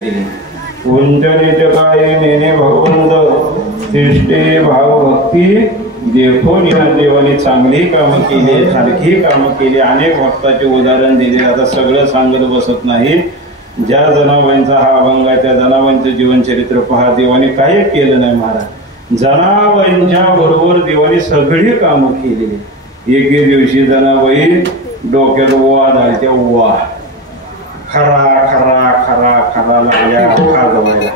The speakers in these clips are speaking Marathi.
कुंजनेच्या काळी नेने भगवंत तिष्ठे भाव भक्ती देखून या देवाने चांगली कामं केली, सारखी कामं केली, अनेक भक्ताचे उदाहरण दिले. आता सगळं सांगत बसत नाही. ज्या जनाबाईंचा हा अभंग आहे त्या जनाबाईंचं जीवनचरित्र पहा. देवाने काही केलं नाही महाराज. जनाबाईंच्या बरोबर देवाने सगळी कामं केलेली. एके दिवशी जनाबाई डोक्यात ओवा घालत्या. ओवा खरा खरा खरा खरा लागल्या खाजवायला,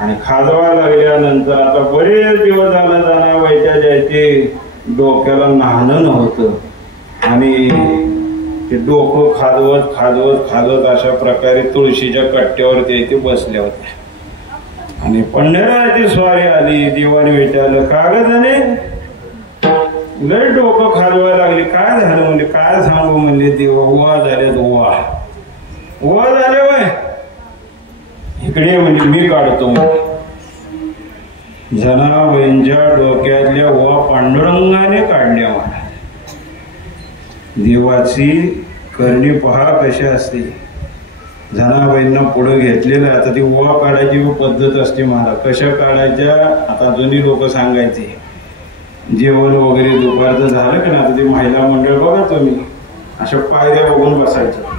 आणि खाजवायला लागल्यानंतर आता बरेच दिवस झाला जनाबाईच्या ज्याचे डोक्याला नाहणं नव्हतं, आणि ते डोकं खाजवत खाजवत खाजवत अशा प्रकारे तुळशीच्या कट्ट्यावरती ते बसल्या होत्या. आणि पंढराची स्वारी आली. देवाने विचारलं, का ग जाणे लय डोकं खाजवायला लागली, काय झालं म्हणजे? काय सांगू म्हणले देवा, ओवा झाल्यात. ओवा ओवा झाले वय, इकडे म्हणजे मी काढतो. जनाबाईंच्या डोक्यातल्या ओवा पांडुरंगाने काढल्या. मला देवाची करणी पहा कशी असते. जनाबाईंना पुढे घेतलेलं. आता ती ओवा काढायची पद्धत असते. मला कशा काढायच्या आता जुनी लोक सांगायचे. जेवण वगैरे दुपारचं झालं का ना, आता ते महिला मंडळ बघा तुम्ही, अशा पायऱ्या बघून बसायचं.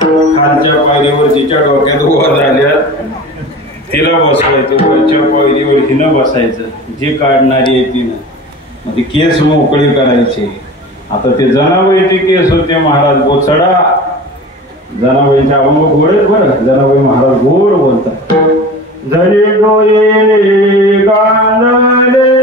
खालच्या पायरीवर जिच्या डोक्यात ओवा झाल्या तिला बसवायचं, वरच्या पायरीवर हिनं बसायचं, जी काढणारी आहे तिनं. मग ते केस मोकळे करायचे. आता ते जनाबाईचे केस होते महाराज बोचडा. जनाबाईंचे अभंग गोडच बरं. जनाबाई महाराज गोड बोलतात. जरी डोळे गांधले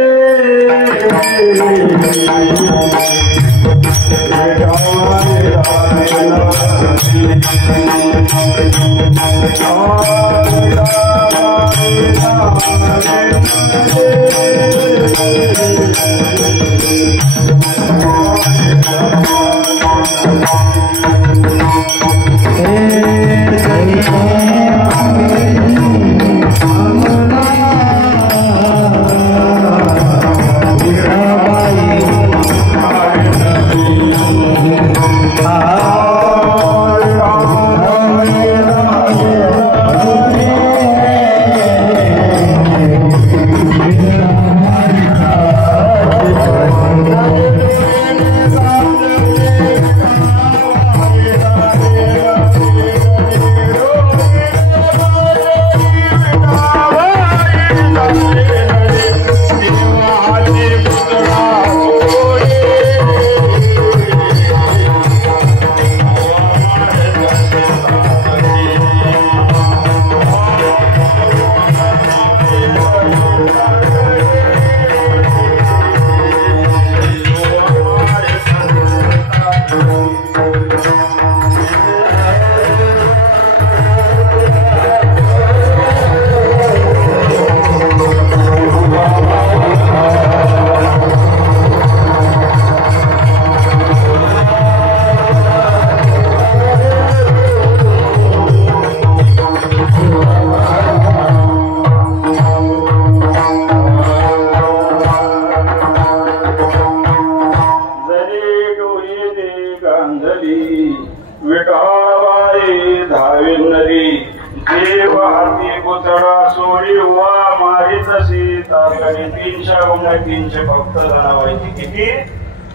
तीनशे भक्त जनाबाईची किती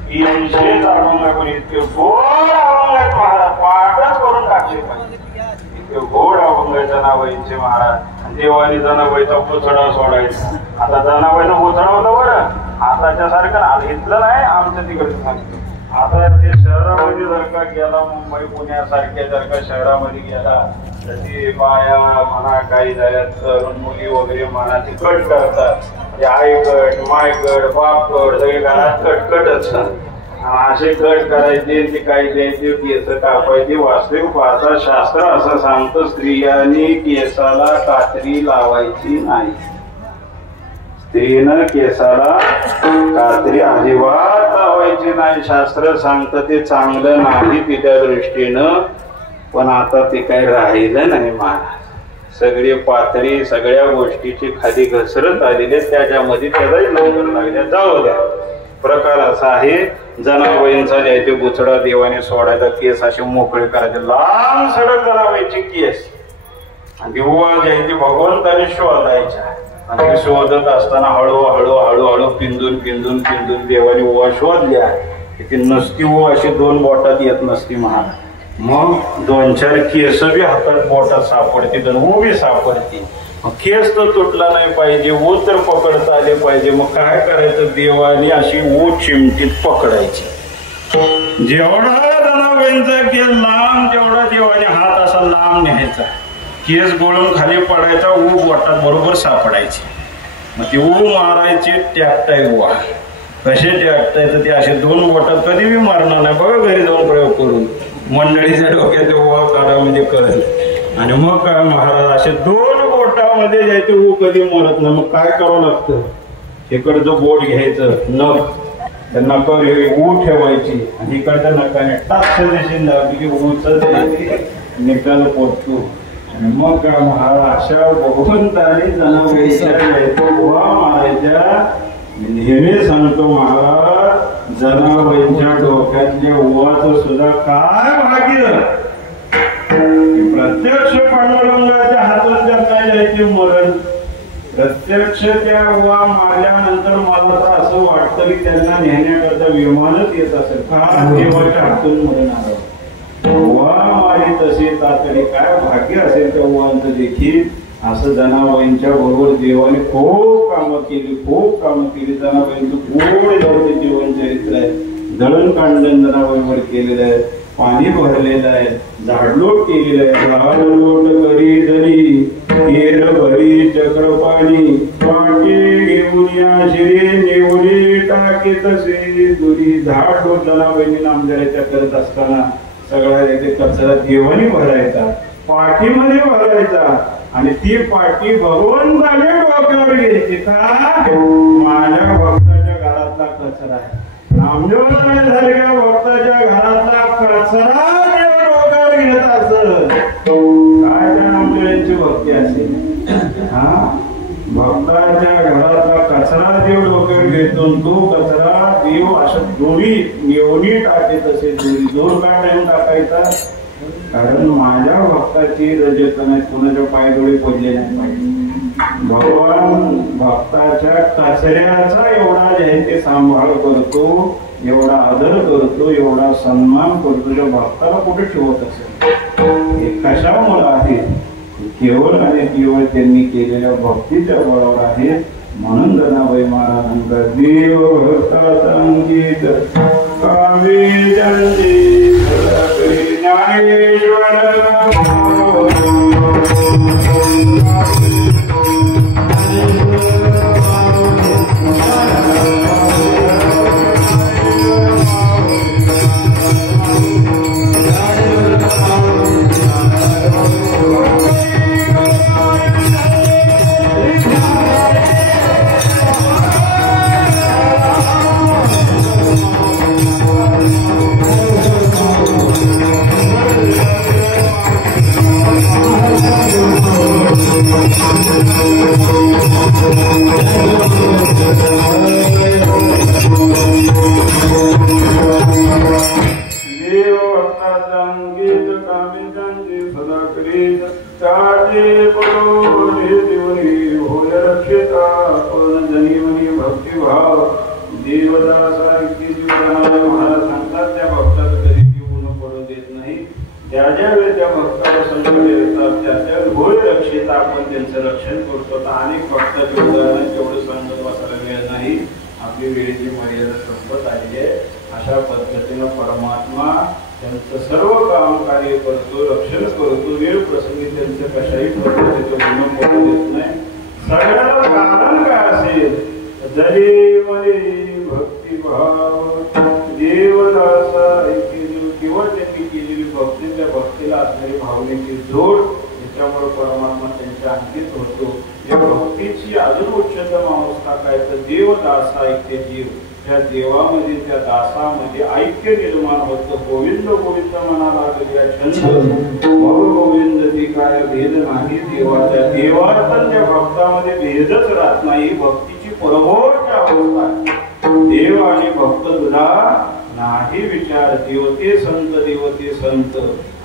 300 अभंग इतके गोड अभंग आहेत महाराज. पाठच करून टाकले पाहिजे. इतके गोड अभंग आहेत जनाबाईंचे महाराज. देवानी जनाबाईचा पुतळा सोडायचा. आता जनाबाईनं पुतळवलं बरं. आताच्या सारखं इथलं नाही, आमच्या तिकडचं सांगतो. आता ते शहरामध्ये जर का गेला, मुंबई पुण्यासारख्या जर का शहरामध्ये गेला तर ती बाया म्हणा काही झाल्या तरुण मुली वगैरे म्हणा ती कट करतात. आई कट, माय कट, बाप कट, सगळे घरात कटकटच. असे कट करायचे, ती काही द्यायची, केस कापायची. वास्तविक पाहता शास्त्र असं सांगतं, स्त्रियांनी केसाला कात्री लावायची नाही. स्त्रीनं केसाला कात्री अजिबात लावायची नाही. शास्त्र सांगतं ते चांगलं नाही तिच्या दृष्टीनं. पण आता ते काही राहिलं नाही महाराज. सगळी पातळी सगळ्या गोष्टीची खाली घसरत आलेली, त्याच्यामध्ये त्यालाही नंतर लागल्या. जाऊ द्या. प्रकार असा आहे, जनाबाईंचा द्यायचे बुचडा देवाने सोडायचा, केस असे मोकळे करायचे, लांब सडक जनाबाईचे केस. आणि ती ओवाळ जायची भगवंताने शोधायच्या आणि शोधत असताना हळूहळू हळूहळू पिंजून पिंजून पिंजून देवाने ओवाळ शोधल्या. ती नसती ओवाळ अशी 2 बोटात येत नसती महाराज. मग 2-4 केस बी हातात बोटात सापडते तर ओ बी सापडते. केस तर तुटला नाही पाहिजे, ओ तर पकडता आले पाहिजे. मग काय करायचं, देवाने अशी ओ चिमटीत पकडायची. जेवढा जनाबाईंचा केस लांब तेवढा देवाने हात असा लांब न्यायचा, केस गळून खाली पडायचा, ऊ बोटात बरोबर सापडायची. मग ती ऊ मारायची, टॅकटाय ओवा. कसे टॅकटायचं ते असे 2 बोटात कधी बी मारणार नाही. बघा घरी जाऊन प्रयोग करून मंडळीच्या डोक्यात ओवा काढा म्हणजे कळेल. आणि मग काय महाराज असे 2 बोटामध्ये जायचे, ऊ कधी मरत नाही. मग काय करावं लागतं, इकडचं बोट घ्यायचं, नख त्या नकावर ऊ ठेवायची आणि इकडच्या नकाने टाक्ष देशील दाबली की ऊच निकाल पोचतो. आणि मग काय महाराज अशा भगवंताने जनाबाईच्या ओवा मारायच्या. नेहमी सांगतो महाराज, जनाबाईंच्या डोक्यातल्या ओवाचं सुद्धा काय भाग्य. प्रत्यक्ष पांडुरंगाच्या हातून त्यांना जायचे मरण. प्रत्यक्ष त्या ओवा मारल्यानंतर मला तर असं वाटतं की त्यांना नेण्याकरता विमानच येत असेल. का देवाच्या हातून मरण आलं. ओवा मारित असे तातडी काय भाग्य असेल त्या ओवांचं देखील. असं जनाबाईंच्या बरोबर देवाने खूप कामं केली, खूप कामं केली. जनाबाईंचं गोड जाऊन जीवन चरित्र आहे. दळण कांडण जनाबाईंवर केलेलं आहे, पाणी भरलेलं आहे, झाडलोट केलेलं आहे. झाडलोट करी दरी केर भरी चक्रपाणी, पाठी घेऊन या शिरे नेवरी टाके तसे दुरी. झाडलोट जनाबाईंनी नामदेवाच्या करत असताना सगळा येथे कचरा देवानी भरायचा, पाठीमध्ये भरायचा. आणि ती पाठी भगवंताने डोक्यावर घ्यायची. का माझ्या भक्ताच्या घरातला कचरा आहे. नामदेवासारख्या भक्ताच्या घरातला कचरा देव डोक्यावर घेत असत. काय त्या नामदेवाची भक्ती असेल. हा भक्ताच्या घरातला कचरा देव डोक्यावर घेतो. तो कचरा देव अशा दोरी नेवणी टाकेत असेल. दोर काय टाइम टाकायचा, कारण माझ्या भक्ताची रजत नाही, कुणाच्या पायदोळी पडले नाही पाहिजे. भगवान भक्ताच्या कचऱ्याचा एवढा जे आहे ते सांभाळ करतो, एवढा आदर करतो, एवढा सन्मान करतो. त्या भक्ताला कुठे ठेवत असेल. हे कशामुळे आहे, केवळ आणि केवळ त्यांनी केलेल्या भक्तीच्या बळावर आहे. म्हणून जनाबाई महाराजांचा देव भक्ताचा अंकित कावे जंती ज्ञानेश्वर.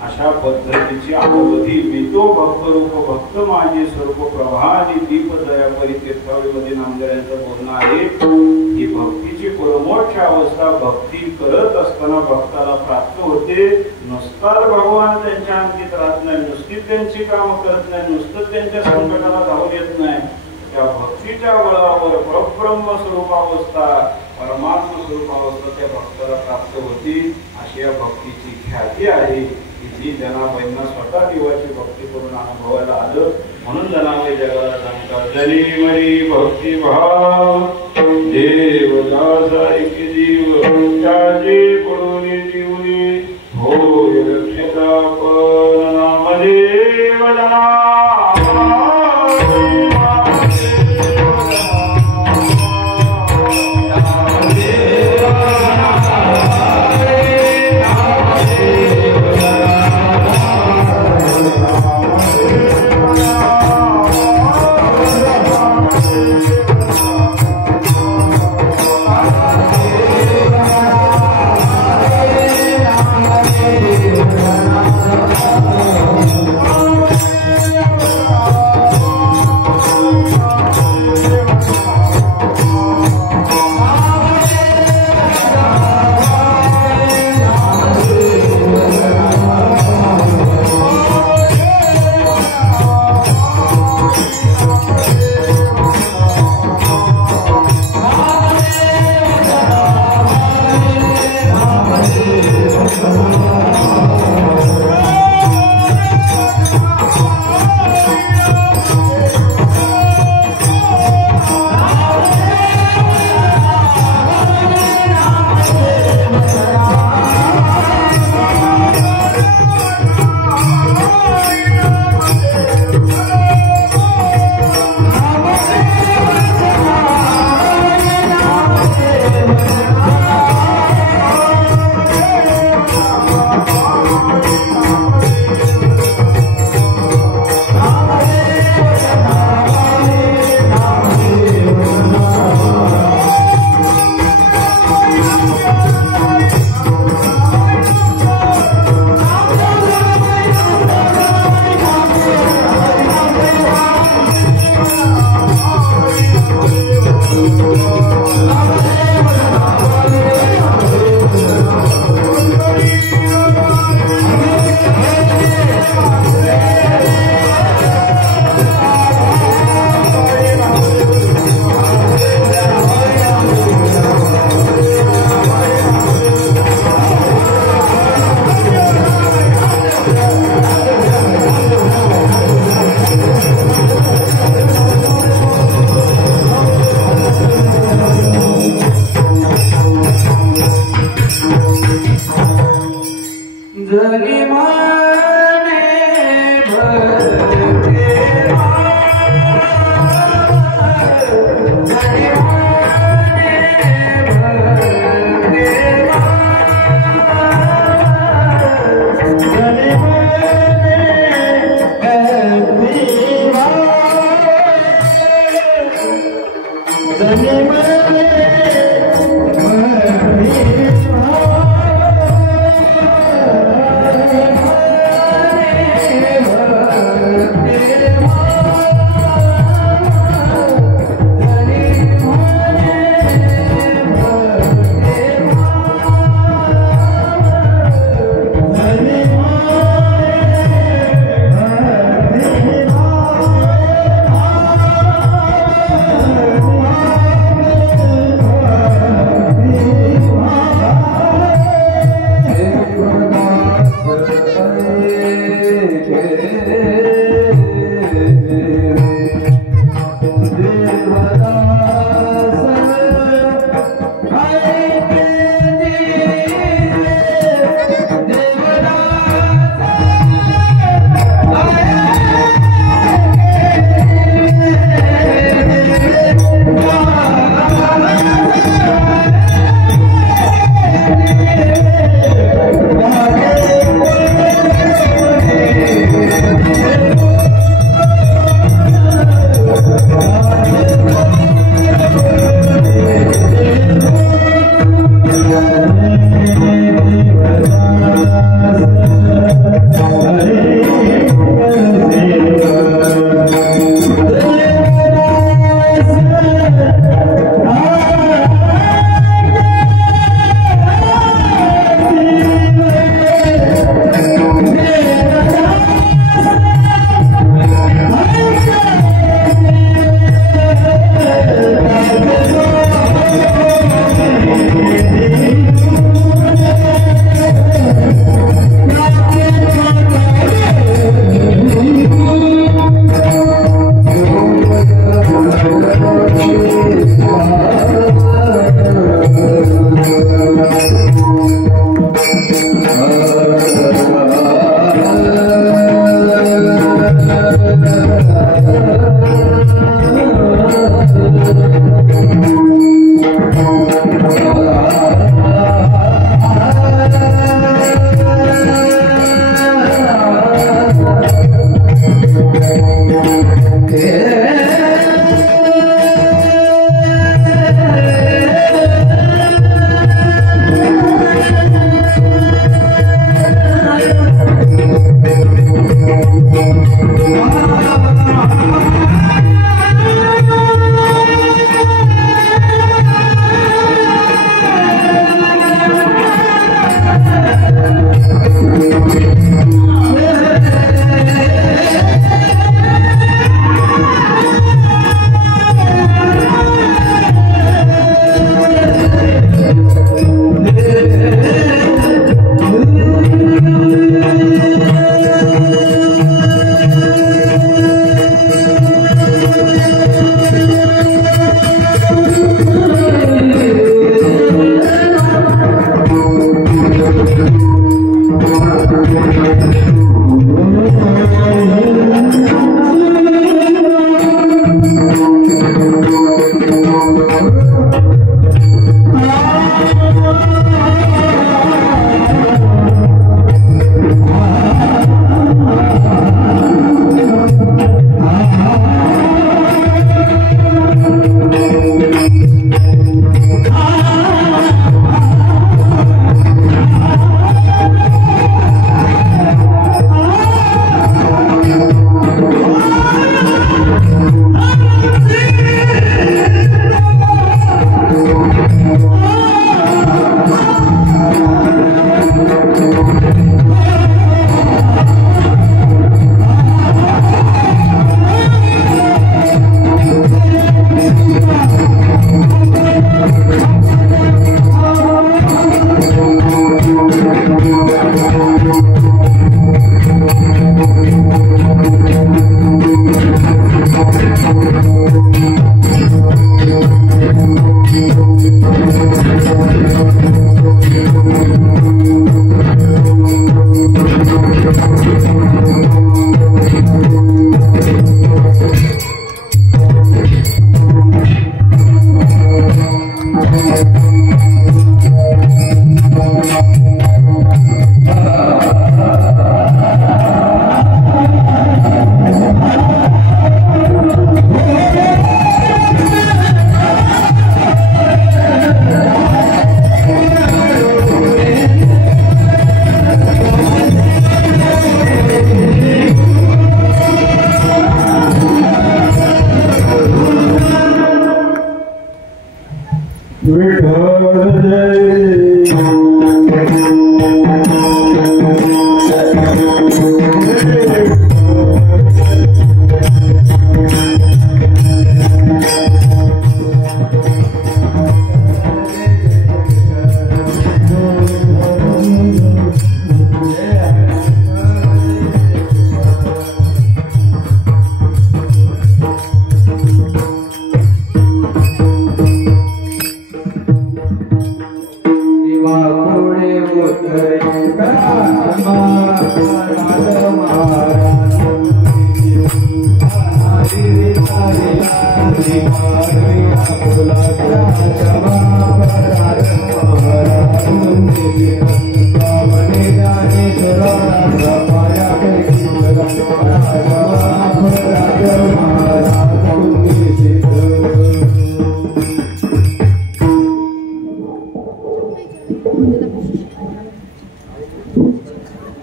अशा पद्धतीची अनुभूती मितो भक्त रूप भक्त माझे स्वरूप प्रभादी दीप दया परितीर्थावळीमध्ये नामदेवांचं बोलणं आहे ही भक्तीची परमोच्च अवस्था भक्ती करत असताना भक्ताला प्राप्त होते। नुसताच भगवान त्यांच्या अंकित राहत नाही, नुसती त्यांची काम करत नाही, नुसतं त्यांच्या संकटाला धावून येत नाही, त्या भक्तीच्या बळावर परब्रह्म स्वरूपावस्था परमात्मा स्वरूपावस्था त्या भक्ताला प्राप्त होती। अशी या भक्तीची ख्याती आहे जी जनाबाईंना स्वतः देवाची भक्ती करून अनुभवायला आलं, म्हणून जनाबाई जगाला सांगतात जनी मरी भक्ती भाव देवदासा एक जीव त्याचे पडून जीवनी होय रक्षता पण नामदेव जना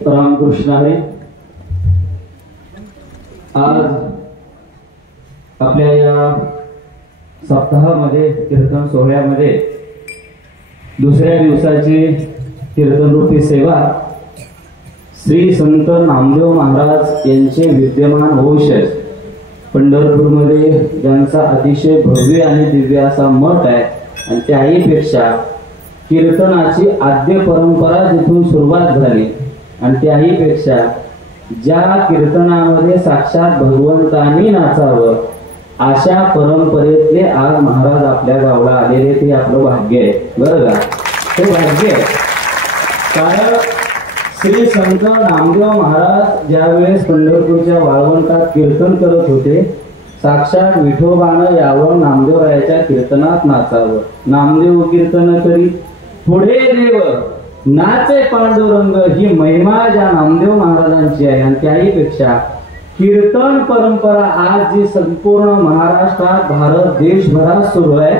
रामकृष्ण हरी. आज आपल्या या सप्ताहामध्ये कीर्तन सोहळ्यामध्ये दुसऱ्या दिवसाची कीर्तनरूपी सेवा श्री संत नामदेव महाराज यांचे विद्यमान वंशज पंढरपूरमध्ये ज्यांचा अतिशय भव्य आणि दिव्य असा मठ आहे आणि त्याहीपेक्षा कीर्तनाची आद्य परंपरा जिथून सुरुवात झाली आणि त्याहीपेक्षा ज्या कीर्तनामध्ये साक्षात भगवंतांनी नाचावं अशा परंपरेतले आज महाराज आपल्या गावाला आलेले ते आपलं भाग्य आहे. बरं का? ते भाग्य आहे. कारण श्री संत नामदेव महाराज ज्यावेळेस पंढरपूरच्या वाळवंटात कीर्तन करत होते, साक्षात विठोबानं यावं नामदेवरायाच्या कीर्तनात नाचावं. नामदेव कीर्तन करी पुढे देव नाचे पांडुरंग, ही महिमा ज्या नामदेव महाराजांची आहे. आणि त्याहीपेक्षा कीर्तन परंपरा आज जी संपूर्ण महाराष्ट्रात, भारत देशभरात सुरू आहे,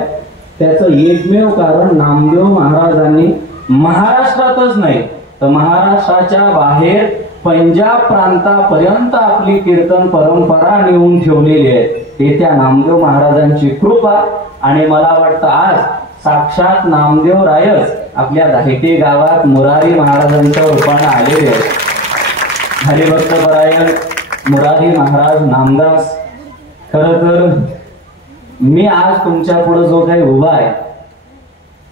त्याचं एकमेव कारण नामदेव महाराजांनी महाराष्ट्रातच नाही तर महाराष्ट्राच्या बाहेर पंजाब प्रांतापर्यंत आपली कीर्तन परंपरा नेऊन ठेवलेली आहे. हे त्या नामदेव महाराजांची कृपा. आणि मला वाटतं आज साक्षात नामदेव रायच आपल्या धायटे गावात मुरारी महाराजांच्या रूपाने आलेले आहेत. हरिभक्त परायण मुरारी महाराज नामदास. खर तर मी आज तुमच्या पुढे जो काही उभा आहे,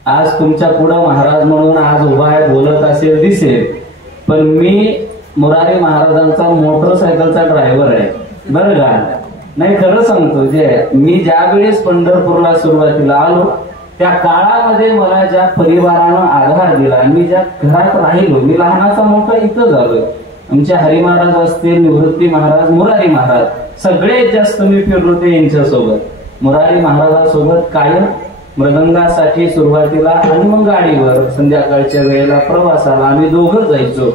आज तुमच्या पुढं महाराज म्हणून आज उभा आहे, बोलत असेल दिसेल, पण मी मुरारी महाराजांचा मोटरसायकलचा ड्रायव्हर आहे बरं का. नाही खरं सांगतो, जे मी ज्या वेळेस पंढरपूरला सुरुवातीला आलो त्या काळामध्ये मला ज्या परिवारानं आधार दिला, मी ज्या घरात राहिलो, मी लहानाचा मोठा इथं झालोय. आमचे हरी महाराज असतील, निवृत्ती महाराज, मुरारी महाराज, सगळ्यात जास्त मी फिरलो ते यांच्यासोबत. मुरारी महाराजांसोबत कायम मृदंगासाठी सुरुवातीला आणि मग गाडीवर संध्याकाळच्या वेळेला प्रवासाला आम्ही दोघं जायचो.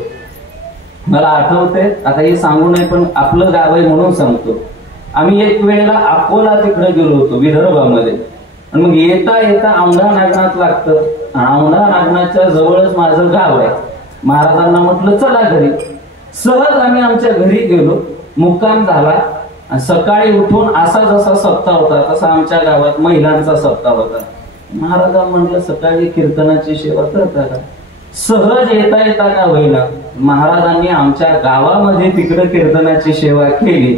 मला आठवतंय, आता हे सांगू नये पण आपलं गाव आहे म्हणून सांगतो. आम्ही एक वेळेला अकोला तिकडे गेलो होतो विदर्भामध्ये. आणि मग येता येता औंढा नागनाथ लागतं. औंढा नागनाथच्या जवळच माझं गाव आहे. महाराजांना म्हटलं चला घरी. सहज आम्ही आमच्या घरी गेलो, मुक्काम झाला. सकाळी उठून असा जसा सप्ताह होता तसा आमच्या गावात महिलांचा सप्ताह होता. महाराजांना म्हटलं सकाळी कीर्तनाची सेवा करता का? सहज येता येता का होईना महाराजांनी आमच्या गावामध्ये तिकडे कीर्तनाची सेवा केली.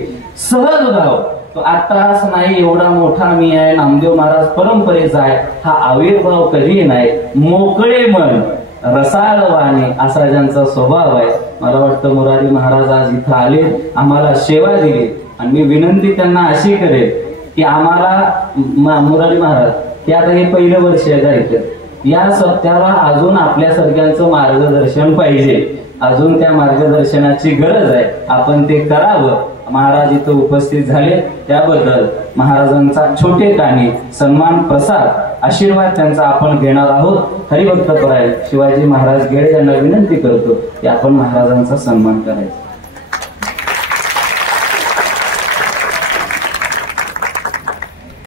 सहज गाव. तो आत्ताच नाही, एवढा मोठा मी आहे, नामदेव महाराज परंपरेचा आहे, हा आविर्भाव कधी नाही. मोकळे मन, रसाळ वाणी असा ज्यांचा स्वभाव आहे. मला वाटतं मुरारी महाराज आज इथं आले, आम्हाला सेवा दिली. आणि मी विनंती त्यांना अशी करेल की आम्हाला मुरारी महाराज हे आता हे पहिलं वर्ष आहे जायचं, या सप्त्याला अजून आपल्यासारख्यांचं मार्गदर्शन पाहिजे. अजून त्या मार्गदर्शनाची गरज आहे. आपण ते करावं. महाराज इथं उपस्थित झाले त्याबद्दल महाराजांचा छोटे कानी सन्मान, प्रसाद, आशीर्वाद त्यांचा आपण घेणार आहोत. हरिभक्त परायण शिवाजी महाराज गेडे यांना विनंती करतो की आपण महाराजांचा सन्मान करायचा.